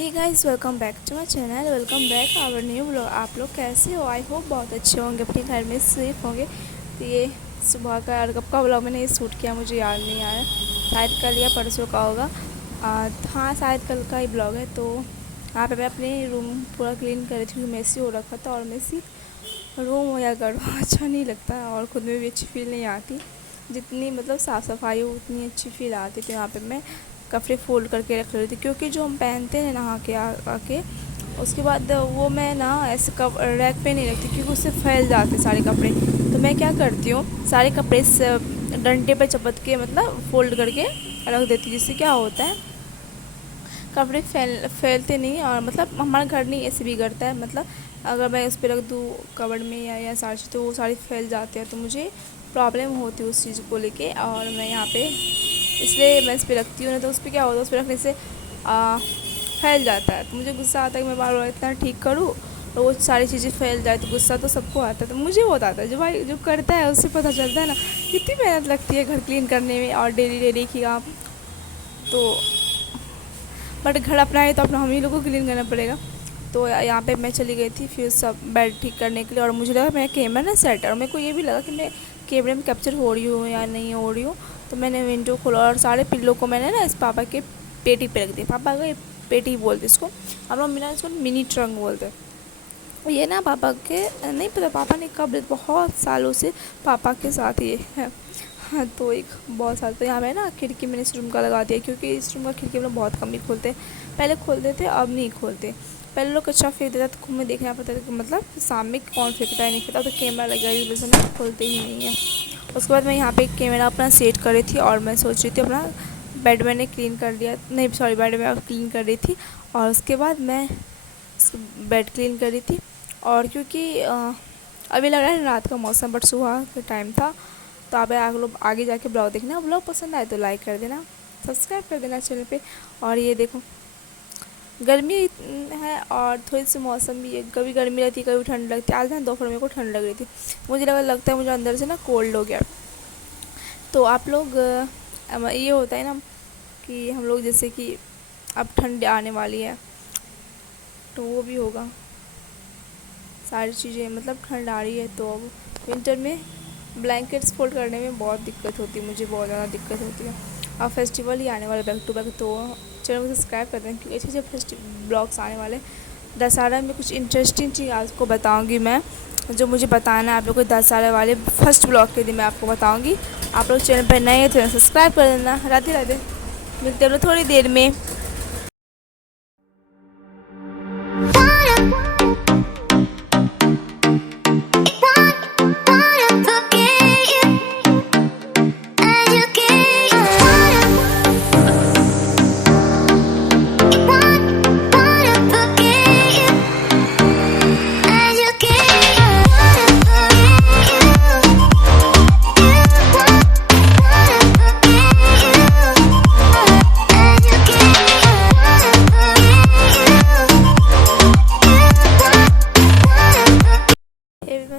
Hey guys, welcome back to my channel. Welcome back our new blog. आप लोग कैसे हो? आई होप बहुत अच्छे होंगे, अपने घर में सेफ होंगे। तो ये सुबह का और कब का ब्लॉग मैंने ये शूट किया मुझे याद नहीं आ रहा, शायद कल या परसों का होगा। हाँ, शायद कल का ही ब्लॉग है। तो यहाँ पे मैं अपने रूम पूरा क्लीन कर रही थी, मेसी हो रखा था। और मेसी रूम हो या घर हो अच्छा नहीं लगता और ख़ुद में भी अच्छी फील नहीं आती। जितनी मतलब साफ़ सफाई हो उतनी अच्छी फील आती। तो यहाँ पे मैं कपड़े फोल्ड करके रख रही थी, क्योंकि जो हम पहनते हैं नहा के आके उसके बाद वो मैं ना ऐसे रैक पे नहीं रखती, क्योंकि उससे फैल जाते सारे कपड़े। तो मैं क्या करती हूँ, सारे कपड़े डंडे पे चपट के मतलब फोल्ड करके रख देती हूँ, जिससे क्या होता है कपड़े फैलते नहीं। और मतलब हमारा घर नहीं ऐसे बिगड़ता है। मतलब अगर मैं उस पर रख दूँ कबर्ड में या साड़ी, तो वो साड़ी फैल जाते हैं, तो मुझे प्रॉब्लम होती है उस चीज़ को लेके। और मैं यहाँ पे इसलिए मैं इस पर रखती हूँ। नहीं तो उस पर क्या होता है, उस पर रखने से फैल जाता है। तो मुझे गुस्सा आता है कि मैं बार बार इतना ठीक करूँ और वो सारी चीज़ें फैल जाए। तो गुस्सा तो सबको आता है, तो मुझे बहुत आता है। जो भाई जो करता है उससे पता चलता है ना कितनी मेहनत लगती है घर क्लीन करने में और डेली डेली की काम। तो बट घर अपना है तो अपना हम ही लोगों को क्लीन करना पड़ेगा। तो यहाँ पे मैं चली गई थी फिर सब बेड ठीक करने के लिए। और मुझे लगा मेरा कैमरा ना सेट है, और मेरे को ये भी लगा कि मैं कैमरे में कैप्चर हो रही हूँ या नहीं हो रही हूँ। तो मैंने विंडो खोला और सारे पिल्लों को मैंने ना इस पापा के पेटी पे रख दिया। पापा का पेटी बोलते इसको, हम लोग मिला इसको मिनी ट्रंक बोलते हैं। ये ना पापा के नहीं पता पापा ने कब, बहुत सालों से पापा के साथ ये है। हाँ, तो एक बहुत साल तो यहाँ पे ना खिड़की मैंने इस रूम का लगा दिया, क्योंकि इस रूम का खिड़की हम लोग बहुत कम ही खोलते हैं। पहले खोलते थे, अब नहीं खोलते। पहले लोग कच्चा फेंक देता तो हमें देखना पड़ता था कि मतलब सामने कौन फेंकता है नहीं फेंकता। तो कैमरा लगा इस वजह से हम खोलते ही नहीं है। उसके बाद मैं यहाँ पे कैमरा अपना सेट कर रही थी और मैं सोच रही थी अपना बेड मैंने क्लीन कर लिया, नहीं सॉरी, बेड में क्लीन कर रही थी। और उसके बाद मैं बेड क्लीन कर रही थी। और क्योंकि अभी लग रहा है रात का मौसम, बट सुबह का टाइम था। तो आप लोग आगे जाके ब्लॉग देखना। ब्लॉग पसंद आए तो लाइक कर देना, सब्सक्राइब कर देना चैनल पे। और ये देखो गर्मी है और थोड़ी सी मौसम भी है, कभी गर्मी रहती है कभी ठंड लगती है। आज ना दोपहर मेरे को ठंड लग रही थी, मुझे लगता है मुझे अंदर से ना कोल्ड हो गया। तो आप लोग ये होता है ना कि हम लोग जैसे कि अब ठंड आने वाली है तो वो भी होगा, सारी चीज़ें मतलब ठंड आ रही है। तो अब विंटर में ब्लैंकेट्स फोल्ड करने में बहुत दिक्कत होती है, मुझे बहुत ज़्यादा दिक्कत होती है। अब फेस्टिवल ही आने वाला बैक टू बैक, तो चैनल को सब्सक्राइब कर दें, क्योंकि अच्छे अच्छे ब्लॉग्स आने वाले। दशहरा में कुछ इंटरेस्टिंग चीज़ आपको बताऊंगी मैं, जो मुझे बताना है आप लोग को। दशहरा वाले फर्स्ट ब्लॉग के दिन मैं आपको बताऊंगी। आप लोग चैनल पर नए हैं तो सब्सक्राइब कर देना। राधे राधे, मिलते हैं थोड़ी देर में।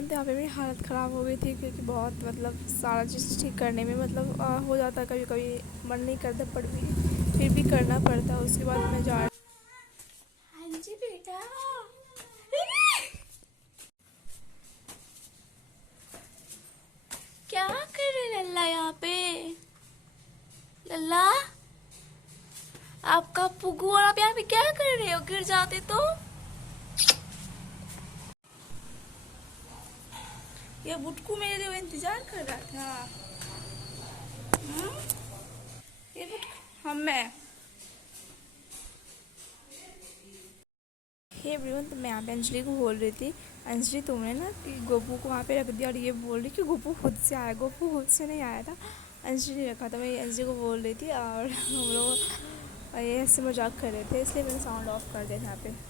तो यहाँ पे मेरी हालत ख़राब हो गई थी, क्योंकि बहुत मतलब सारा चीज़ ठीक करने में मतलब हो जाता, कभी कभी मन नहीं करता, पर भी फिर भी करना पड़ता। उसके बाद मैं जा हाँ जी बेटा, क्या कर रहे लल्ला यहाँ पे? लल्ला, आपका पुगू और आप यहाँ पे क्या कर रहे हो? गिर जाते तो। ये बुटकू मेरे लिए इंतजार कर रहा था। ये बुटकू हम मैं हे एवरीवन, तो मैं यहाँ पे अंजलि को बोल रही थी, अंजलि तुमने ना कि गोपू को वहाँ पे रख दिया, और ये बोल रही कि गोपू खुद से आया। गोपू खुद से नहीं आया था, अंजलि ने रखा था। मैं अंजलि को बोल रही थी और हम लोग ये ऐसे मजाक कर रहे थे, इसलिए मैंने साउंड ऑफ कर दिया था यहाँ पे।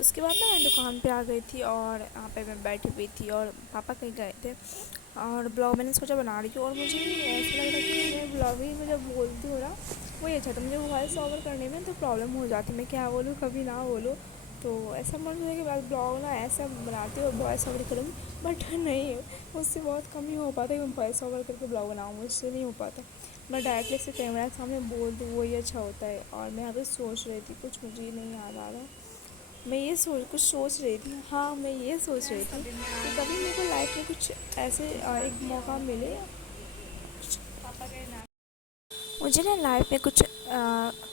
उसके बाद ना मैं दुकान पे आ गई थी और यहाँ पे मैं बैठी हुई थी और पापा कहीं गए थे। और ब्लॉग मैंने सोचा बना रही थी, और मुझे ऐसा लग रहा है कि मैं ब्लॉग ही में जब बोलती हूँ ना वही अच्छा था। मुझे वॉइस ओवर करने में तो प्रॉब्लम हो जाती, मैं क्या बोलूँ कभी ना बोलूँ। तो ऐसा मन होता है कि मैं ब्लॉग ना ऐसा बनाती हूँ और वॉइस ओवर करूँगी, बट नहीं, मुझसे बहुत कम ही हो पाता है कि मैं वॉइस ओवर करके ब्लॉग बनाऊँ, मुझसे नहीं हो पाता। मैं डायरेक्टली से कैमरा के सामने बोल दूँ वही अच्छा होता है। और मैं यहाँ पे सोच रही थी कुछ, मुझे नहीं याद आ रहा। मैं ये कुछ सोच रही थी, हाँ मैं ये सोच रही थी कि कभी मेरे को लाइफ में कुछ ऐसे एक मौका मिले, पापा के नाम मुझे ना लाइफ में कुछ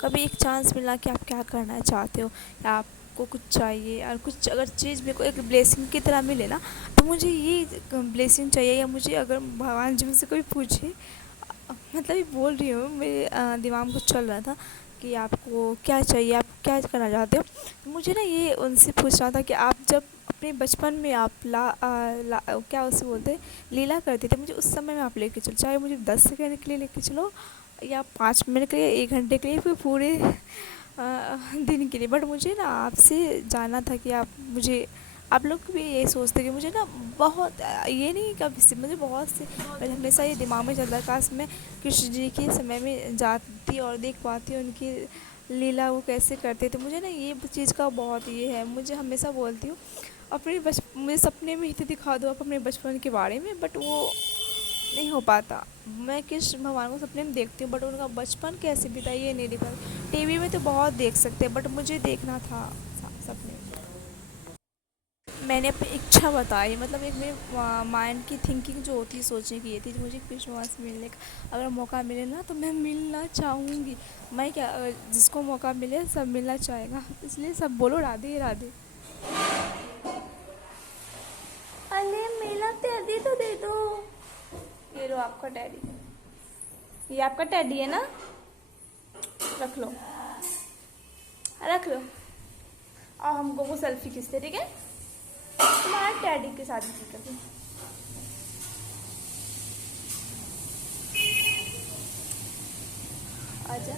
कभी एक चांस मिला कि आप क्या करना चाहते हो या आपको कुछ चाहिए, और कुछ अगर चीज़ मेरे को एक ब्लेसिंग की तरह मिले ना, तो मुझे ये ब्लेसिंग चाहिए। या मुझे अगर भगवान जी मुझसे कोई पूछे, मतलब ये बोल रही हूँ, मेरे दिमाग में कुछ चल रहा था कि आपको क्या चाहिए, आप क्या करना चाहते हो। तो मुझे ना ये उनसे पूछना था कि आप जब अपने बचपन में आप क्या उसे बोलते हैं, लीला करते थे, मुझे उस समय में आप लेके चलो, चाहे मुझे 10 सेकंड के लिए लेके चलो या 5 मिनट के लिए, 1 घंटे के लिए, फिर पूरे दिन के लिए। बट मुझे ना आपसे जानना था कि आप लोग भी ये सोचते कि मुझे ना बहुत ये नहीं कभी मुझे बहुत से, मेरे हमेशा ये दिमाग में चलता है, काश मैं कृष्ण जी के समय में जाती और देख पाती उनकी लीला, वो कैसे करते थे। मुझे ना ये चीज़ का बहुत ये है, मुझे हमेशा बोलती हूँ मुझे सपने में ही तो दिखा दो आप अपने बचपन के बारे में, बट वो नहीं हो पाता। मैं कृष्ण भगवान को सपने में देखती हूँ, बट उनका बचपन कैसे बीता ये नहीं दिखा। टीवी में तो बहुत देख सकते हैं, बट मुझे देखना था सपने में। मैंने अपनी इच्छा बताई, मतलब एक मेरे माइंड की थिंकिंग जो होती है, सोचने की ये थी, मुझे कृष्ण भगवान से मिलने का अगर मौका मिले ना तो मैं मिलना चाहूँगी। मैं क्या, जिसको मौका मिले सब मिलना चाहेगा, इसलिए सब बोलो राधे राधे। अरे मेरा टेडी तो दे दो। ये लो आपका टेडी, ये आपका टेडी है ना, रख लो रख लो। और हमको वो सेल्फी खींचते, ठीक है, तुम्हारा टेडी के साथ भी करते। आजा।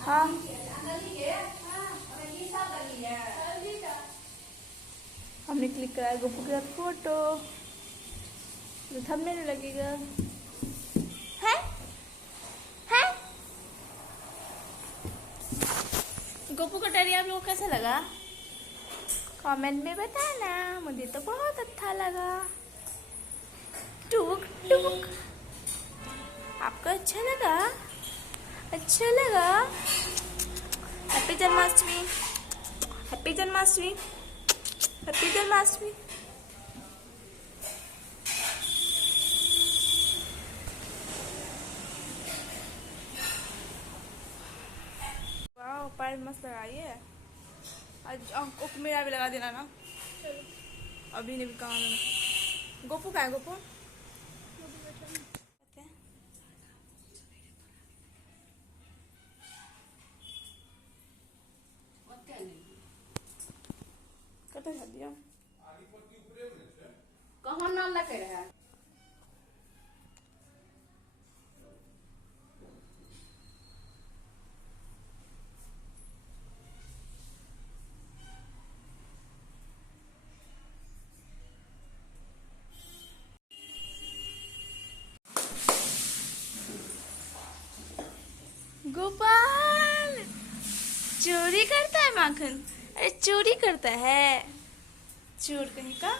हाँ हमने क्लिक कराया गोपू के साथ फोटो, तो थंबनेल लगेगा। है है गोपू का टेडी आप लोगों को कैसा लगा, कमेंट में बताना, मुझे तो बहुत अच्छा लगा। टुक टुक, आपको अच्छा लगा, अच्छा लगा। Happy Janmashtami, happy Janmashtami, happy Janmashtami. वाह पैर मस्त लगाइए, आज आंखों को मेरा भी लगा देना ना, अभी ने भी कहा मैंने। गोपू का है, गोपू कत दिया कहाँ ना लगे रहा। गोपाल चोरी करता है माखन, अरे चोरी करता है, चोर कहीं का।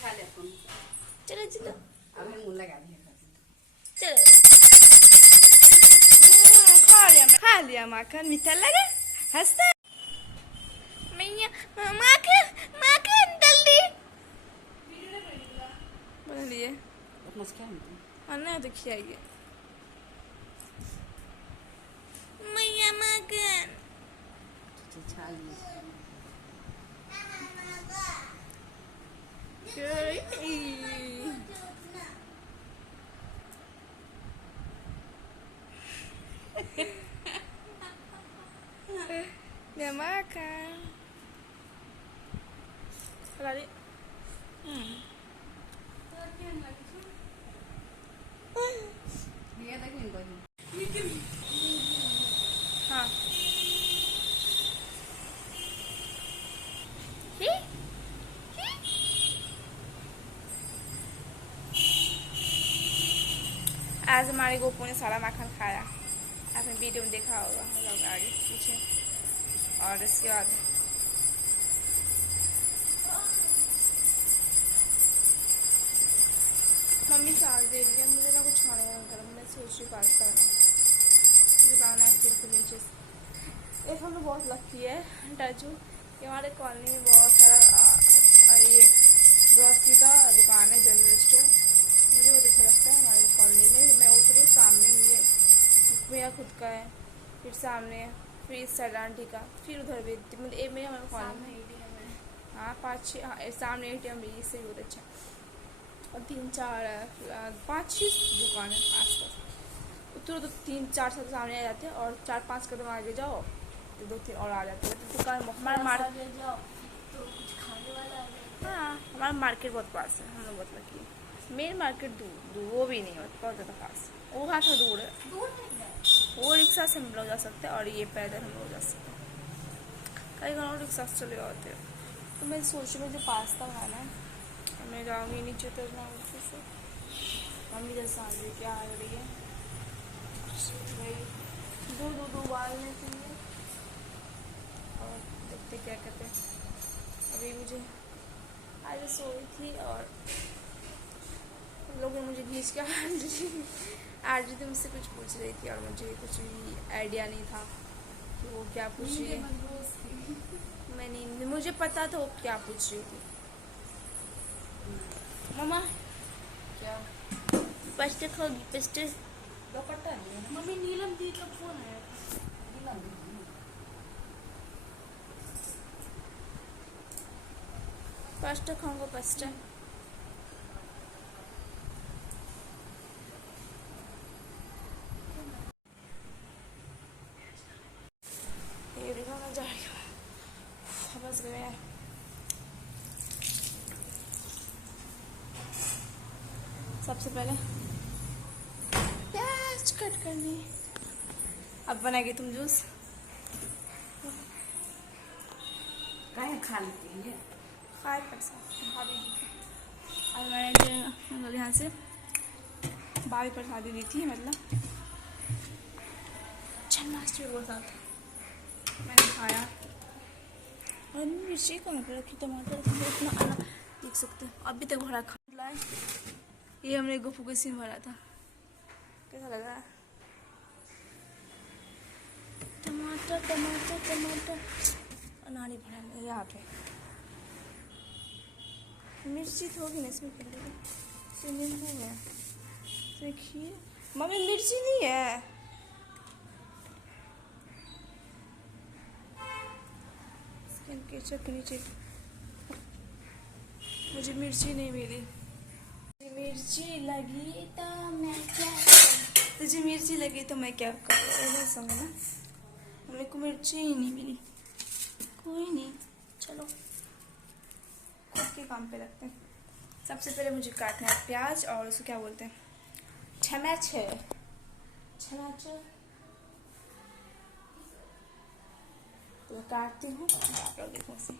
खा ले अपन, चलो चलो अबे मुँह लगा दिया। चलो। खा लिया माखन, मीठा लगा, हंसता है। मैया माखन माखन जल्दी बना लिए, अपना क्या है अन्ना तो खिलाइए मैया माखन। छा लिया। Dia makan. Kali. Dia tak ingin kau ni. हाँ ही? आज हमारे गोपू ने सारा माखन खाया, आपने वीडियो में देखा होगा, हम लोग आगे पीछे। और इसके बाद मम्मी साथ दे रही है मुझे ना कुछ खाने का मन कर रहा है। मैं सोच रही पास्ता बनाऊँ। दुकान एक्चुअली के नीचे एक हम लोग बहुत लकी है टचू कि हमारे कॉलोनी में बहुत सारा ये ग्रॉसरी का दुकान है, जनरल स्टोर। मुझे बहुत अच्छा लगता है हमारे कॉलोनी में। मैं उतरूँ सामने ही है, मेरा खुद का है, फिर सामने है, फिर इस साइड आंटी का, फिर उधर भी मतलब एक मेरे हमारे कॉलोनी में हाँ 5-6 हाँ सामने ATM भी, इससे भी बहुत अच्छा। और 3-4 5-6 दुकान है आसपास। उतरो तो 3-4 सब सामने आ जाते हैं और 4-5 कदम आगे जाओ तो 2-3 और आ जाते हैं। तो दुकान हमारा मार्केट जाओ तो कुछ खाने वाला आ जाएगा। हाँ हमारा मार्केट बहुत पास है, हम लोग बहुत लकी है। मेन मार्केट दूर वो भी नहीं होता, बहुत ज़्यादा पास है, वो खासा दूर है। वो रिक्शा से हम लोग जा सकते हैं और ये पैदल हम लोग जा सकते हैं। कई गाँव रिक्शा से चले जाते हैं। तो मैं सोच रही हूँ जो पास्ता बनाना है, मैं जाऊँगी नीचे उतरना ऊपर से। मम्मी जैसे आ रही क्या आ रही है भाई, दूध उबालने के लिए और देखते क्या कहते हैं। अभी मुझे आज सोई थी और लोग मुझे खींच के आज भी मुझसे कुछ पूछ रही थी और मुझे कुछ भी आइडिया नहीं था कि वो क्या पूछ रही है। मैंने मुझे पता था वो क्या पूछ रही थी। मम्मा क्या पस्ते खाओगी? पस्ते दोपट्टा नहीं है। मम्मी नीलम दी का फोन है। नीलम दीदी। पास्ता खाऊंगा पास्ता। ये देखो मैं जा रही हूँ, बस गए। सबसे पहले प्याज कट करनी। अब बनाएगी तुम जूस? काहे खा लेती है? 5% भाभी अब मैंने मतलब यहाँ से भाभी प्रसादी दी थी, मतलब जन्माष्टमी को साथ मैंने खाया। और मिर्ची कहाँ पर रखी, टमाटर इतना अलग देख सकते हो। अभी तक भरा खा लाए। ये हमने गोफू के सीन भरा था, कैसा लग रहा है? टमाटर टमाटर टमाटर अनारी भरा है यहाँ पे। मिर्ची तो होगी ना इसमें, पहले नींबू है। देखिए मम्मी मिर्ची नहीं है। केचप के नीचे मुझे मिर्ची नहीं मिली। मिर्ची लगी तो मैं क्या करूं? तुझे मिर्ची लगी तो मैं क्या करूँ, ऐसा समझ ना। मेरे को मिर्ची ही नहीं मिली। कोई नहीं, चलो खुद के काम पे लगते हैं। सबसे पहले मुझे काटना है प्याज और उसको क्या बोलते हैं, टमाटर। तो काटती हूँ, देखो से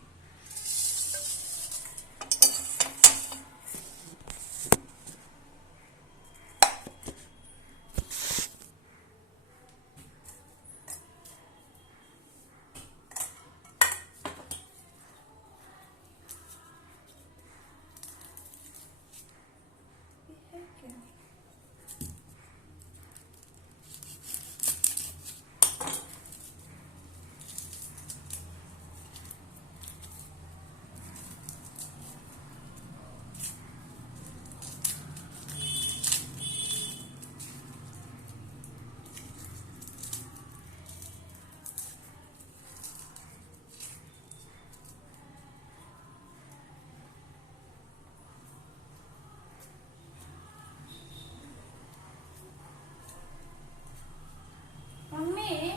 मम्मी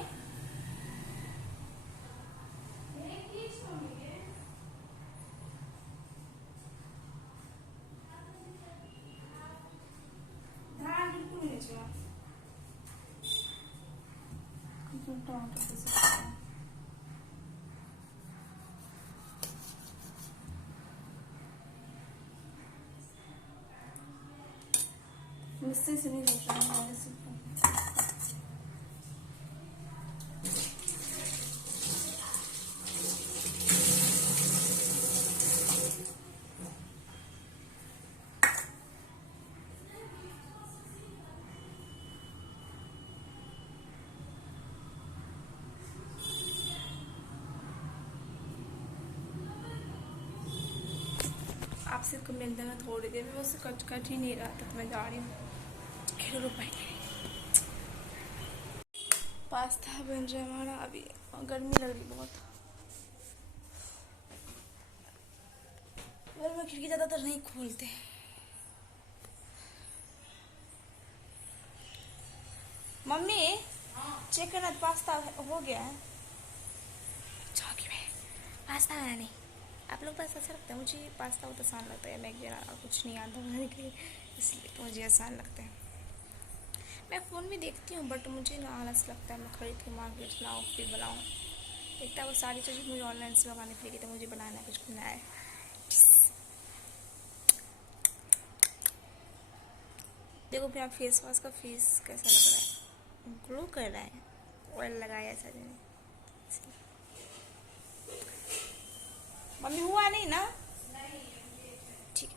धान बिल्कुल नहीं चाहिए। मुझसे से नहीं होता हमारे से। आपसे को मिलते हैं थोड़ी देर में, बस कट ही नहीं रहा था तो मैं जा रही हूँ। खेलो रुपए पास्ता बन रहा है हमारा अभी, और गर्मी लग रही बहुत। और मैं खिड़की ज़्यादातर नहीं खोलते। मम्मी चेक करना पास्ता हो गया है। चौकी में पास्ता बनाने आप लोग पास्ता अच्छा लगता है, मुझे पास्ता बहुत आसान लगता है। मैगी कुछ नहीं आता बनाने के लिए, इसलिए तो मुझे आसान लगता है। मैं फ़ोन में देखती हूँ बट मुझे ना आलस लगता है। मैं खरीद के मार्केट लाऊँ फिर बनाऊँ। एक वो सारी चीज़ें मुझे ऑनलाइन से मंगाने पड़ेगी, तो मुझे बनाना कुछ नया है। देखो फिर आप फेस वॉश का फेस कैसा लग रहा है, ग्लो कर रहा है, ऑयल लगाया ऐसा नहीं। मम्मी हुआ नहीं ना? ठीक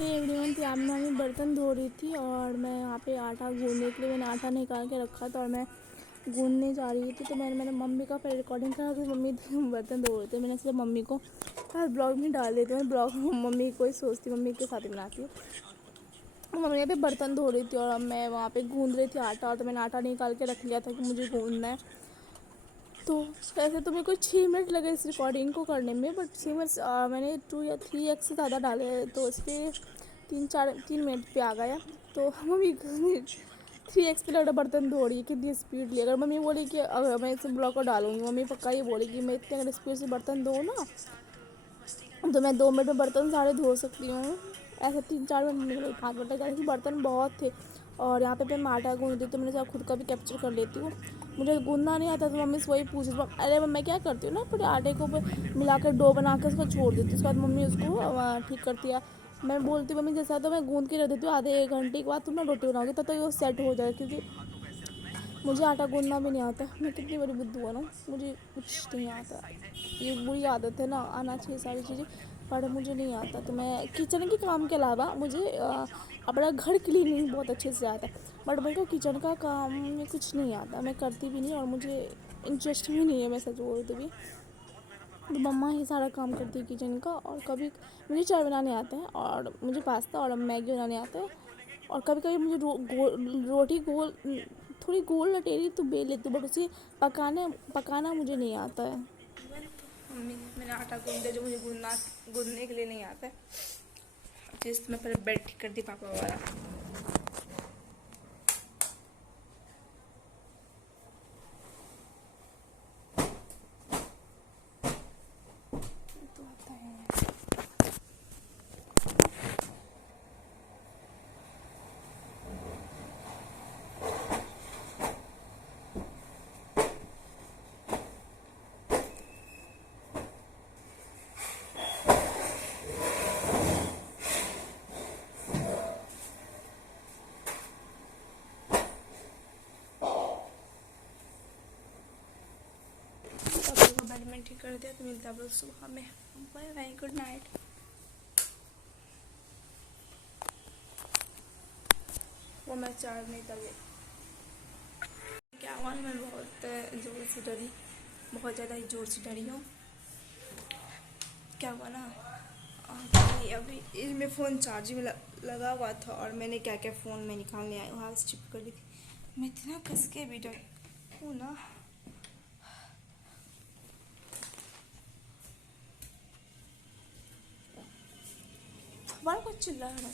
है। एवरीवन, तो आपने मम्मी बर्तन धो रही थी और मैं यहाँ पे आटा गूंदने के लिए मैंने आटा निकाल के रखा था और मैं गूंदने जा रही थी। तो मैंने मम्मी का पहले रिकॉर्डिंग करा कि मम्मी बर्तन धो रहे थे। मैंने सिर्फ मम्मी को ब्लॉग में डाल देती हूँ। मैं ब्लॉग मम्मी को ही सोचती, मम्मी के साथ ही बनाती हूँ। मम्मी यहाँ पे बर्तन धो रही थी और मैं वहाँ पे गूंद रही थी आटा, और तो मैंने आटा निकाल के रख लिया था कि मुझे गूंदना है। तो वैसे तो मेरे को 6 मिनट लगे इस रिकॉर्डिंग को करने में, बट 6 मिनट मैंने 2 या 3x से ज़्यादा डाले, तो इस पर 3 मिनट पे आ गया। तो मम्मी 3x पे लगा बर्तन धो रही है, कितनी स्पीड ली। अगर मम्मी बोली कि अगर मैं इसे ब्लॉग को डालूंगी, मम्मी पक्का ये बोलेगी मैं इतने अगर स्पीड से बर्तन धो ना तो मैं 2 मिनट में बर्तन सारे धो सकती हूँ। ऐसे 3-4 मिनट निकले, 5 मिनट तक, क्योंकि बर्तन बहुत थे। और यहाँ पे मैं आटा गूंद देती हूँ, तो मैंने खुद का भी कैप्चर कर लेती हूँ। मुझे गूंदना नहीं आता तो मम्मी से वही पूछ रही, अरे मैं क्या करती हूँ ना, पूरे आटे को मिला कर डो बना कर उसको छोड़ देती हूँ। उसके बाद मम्मी उसको ठीक करती है। मैं बोलती हूँ मम्मी जैसा, तो मैं गूंद के रख देती हूँ, आधे 1 घंटे के बाद तुम ना रोटी बनाओगी तब तक वो सेट हो जाएगा। क्योंकि मुझे आटा गूंदना भी नहीं आता। मैं कितनी बड़ी बुद्धू हूँ ना, मुझे कुछ नहीं आता। ये बुरी आदत है ना, आना चाहिए सारी चीज़ें, पर मुझे नहीं आता। तो मैं किचन के काम के अलावा मुझे अपना घर क्लीनिंग बहुत अच्छे से आता है, बट मेरे को किचन का काम में कुछ नहीं आता। मैं करती भी नहीं और मुझे इंटरेस्ट भी नहीं है, मैं सच बोलती भी। तो मम्मा ही सारा काम करती है किचन का। और कभी मुझे चाय बनाने आता है, और मुझे पास्ता और मैगी बनाने आता है। और कभी कभी मुझे रोटी गोल, थोड़ी गोल लटेरी तो बेल लेती हूँ, बट उसे पकाना मुझे नहीं आता है। मम्मी मैंने आटा गूंद दिया जो मुझे गूंदने के लिए नहीं आता है। जिस मैं पहले बेड ठीक कर दी पापा वाला। तो आता है बेड में ठीक कर दिया। तो मिलता है सुबह में। Bye bye, good night. वो मैं चार्ज नहीं तभी क्या हुआ, मैं बहुत ज़ोर से डरी, बहुत ज़्यादा ही ज़ोर से डरी हूँ। क्या हुआ ना, अभी इसमें फ़ोन चार्जिंग में लगा हुआ था और मैंने क्या क्या फ़ोन में निकालने आई वहाँ से चिप कर ली थी। मैं इतना कस के भी डर हूँ ना। हमारा कुछ चिल्ला रहा है।